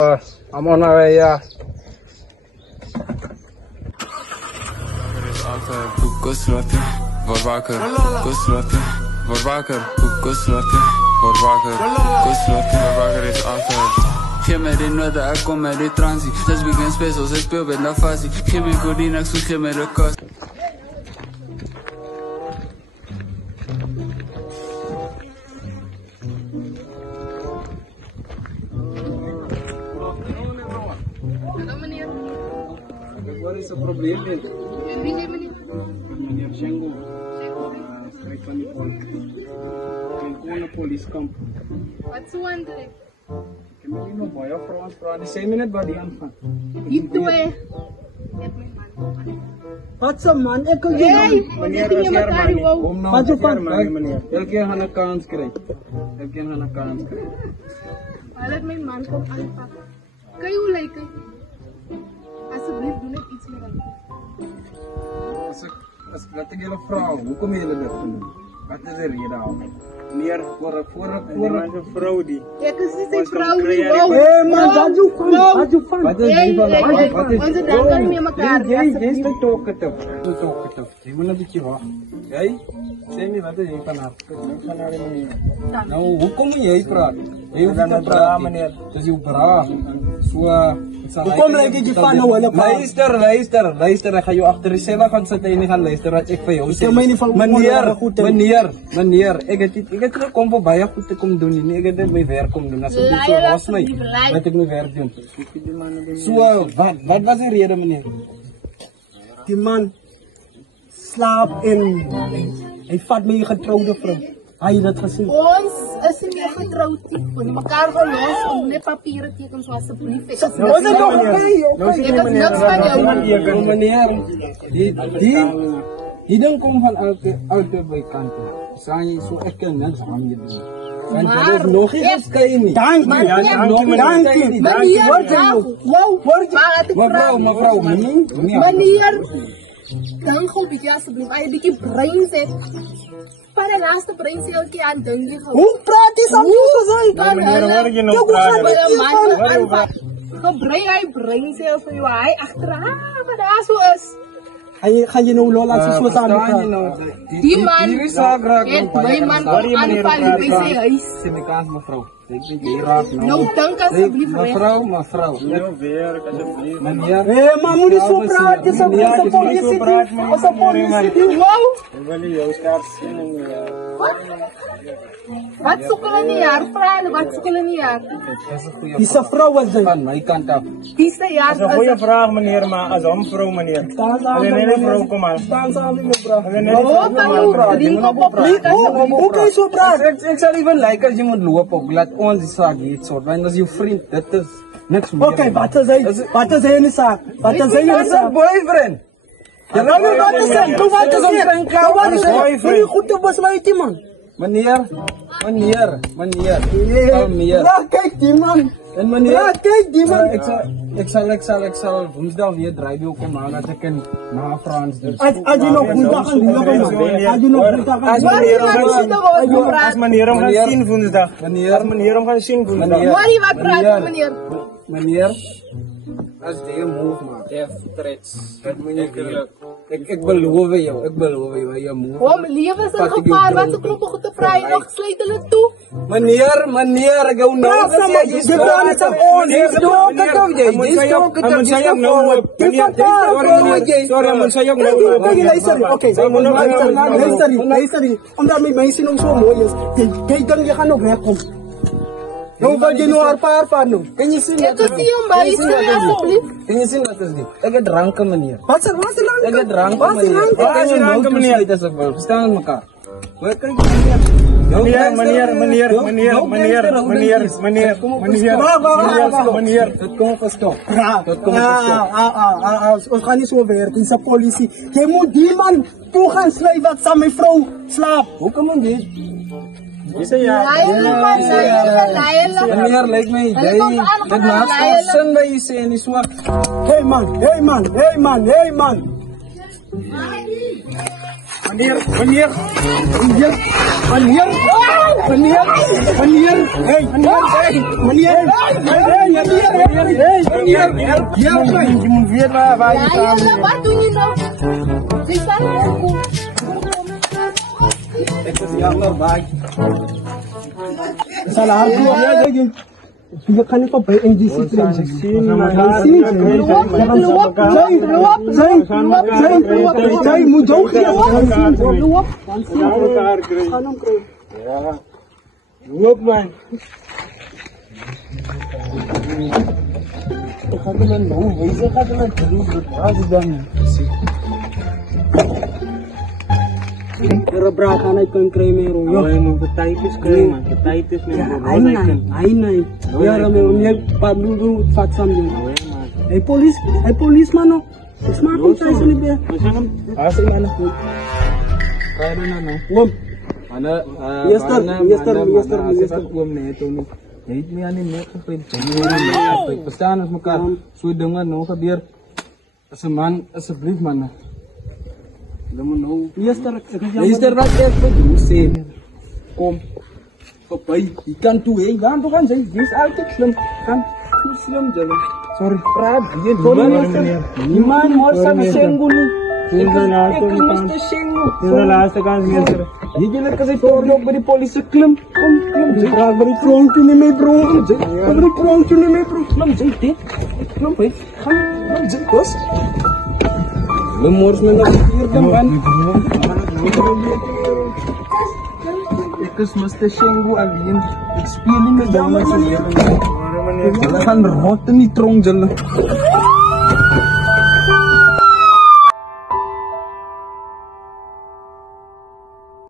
I'm on my way, yeah. Kussnatten, word wakker. Kussnatten, word wakker. Kussnatten, word wakker. Kussnatten, word wakker is altijd. Geef mij die noten, ik kom met die transie. 6 weekends pesos, ik speel met na fasie. Geef me coordinatie, zoek geef me de kost. Wat is het probleem? Wie zijn meneer? Meneer Shengo. Strijd van die volk. Ik ben gewoon een politiekamp. Wat zo aan het Ik heb niet nog baie Frans praten. Die zijn me net bij die aangaan. Die twee. Wat zo man, ik kan Hey, Meneer, dit is elkaar wow. Kom nou, Wat zo van? meneer. Elke keer gaan een kans krijgen. Elke keer gaan een kans krijgen. Laat mijn man kom aanpakken. Kan je hoe lijken? Alsjeblieft, doe net iets met hem. Als ik laat ik jullie vragen, hoe kom jullie dat doen? Wat is de reden aan? Meneer, voor een vrouw die. Ja, dus die zijn vrouw die wow. Hé man, wat doe van? Wat doe van? Wat is Hey, die van? hey, Wat is onze drank kan niet met elkaar. Jij is te talkative. Te talkative. Je moet een beetje wachten. Jij? Zeg me, wat is je vanaf? Ik van naar de meneer. Nou, hoe kom jij praten? Je hoeft te praten, meneer. Dus je braaf. Zo... Hoe kom je die van nou hele pa? Luister, ik ga je achter de cel gaan zitten en ik ga luisteren wat ik van jou zeg. mij niet van Meneer, ik heb niet kom voor baie goed te komen doen nie. Ik heb net mijn werk kom doen. Als ik dit zo was mij, wat ik mijn werk doen. Zo, wat was de reden meneer? Die man slaapt in. Hij vat met je getrouwde vrouw. Heb je dat gezien? Ons is niet meer getrouwd. We hebben elkaar gelost om net papieren tekenen zoals ze brief. Ik heb Was het nog oké? niks van jou. Meneer, die ding komt van elke bijkanten. Zijn je zo echt een mens aan je doen. Want er is nog iets kan je niet. Dank je. Mevrouw, Meneer, dank goed dat je alsjeblieft aan je dikke brein zet. Para de laatste brein zet elke keer aan denken. Hoe praat je zo nieuw gezegd? Gebrein zelf voor jou, hij achteraan, maar daar zo is. Ga je nou lola zo zo samen? Die man heeft mijn man aanvallen bij zijn huis. Mevrouw. Nou, dank alsjeblieft. Mevrouw. Meneer. Hé, maar moet je zo praten? Zo politie. Als een politie. Wow. Wat zoeken we niet jaar? Vragen, wat zoeken we niet jaar? Die is een vrouw was het. Van mijn kant af. Die is de jaar. Dat is een goede vraag, meneer, maar als een vrouw, meneer. Alleen een vrouw, kom maar. Staan ze aan die mevrouw. Oh, kan je drinken op praten? Hoe kan je zo praten? Ik zal even lijken als je moet lopen ook. Laat ons die zaak niet soort. Want als je vriend, dat is niks meer. Oké, wat is hij in de zaak? Wat is hij in de Dat is een zaak? boyfriend. Ja, wat is hij? Doe wat is hij? Wat is hij? Wil je goed te besluiten, man? Meneer. Ja, kijk die man. En meneer. Ja, kijk die man. Ik zal woensdag weer draaien komen aan dat ik een na Frans dus. Als je nog woensdag aan doen, als je nog woensdag aan doen. Als meneer hem gaat zien woensdag. Als meneer hem gaat zien woensdag. Mooi, wat praten, meneer? Meneer, als je move maakt, dat moet je doen. Ik beloof jou, je move. Oh, mijn leven is een gevaar. Wat ze kloppen goed te vrij nog sleutelen toe. Meneer, ik hou nou. Omdat mijn mensen ook zo mooi is. Kijk dan, je gaat nog wegkomen. Nou, wat je nou haar nu? Kan je zien Ik zie hem bij je, alsjeblieft. Kan je zien dat is niet? Ik heb dranken, meneer. Wat is er Ik heb dranken, Wat is er meneer. Ik dranken? kan je nou meneer. Dat is wel. We staan met elkaar. Waar kan je Meneer. Dat komt verstopt. We gaan niet zo werken, het is een politie. Je moet die man toe gaan sluiten wat aan mijn vrouw slaapt. Hoe kan man dit? Leiden, Meneer, lijkt mij idee. Het maakt geen zin bij je zijn, is zwak. Hey man. Wat doen jullie nou? Ik ben ook. Salah aku. Dia kan itu baik indisiplin. Saya mudah dia. Luap man. Kerebrakan ikan kremero. Hepatitis krim, hepatitis Ainai. Ya ramai unik pablu fatsam je. Polis mana? Semakin saya sini dia. Asal mana? Wom. Mana? Mister. Uam na ito ni. Kahit may anin mo kapit. Pastahan mas maka sudangan no kabir. Asaman asabrief mana. Alam mo no. Mister rakyat po dusin. Kom. Papay ikan tu gan tu kan saya jenis altik slam kan. Slam jalan. Sorry prab. Iman mau sama sengguli. Higit kasi torlog beri polis klum beri prong tu ni me bro beri prong tu ni me bro klum jiti klum pai klum jiti bos lemors na nakikirkan kan ikas masta senggu alin experience na daman man yan kan rotten ni trong jalan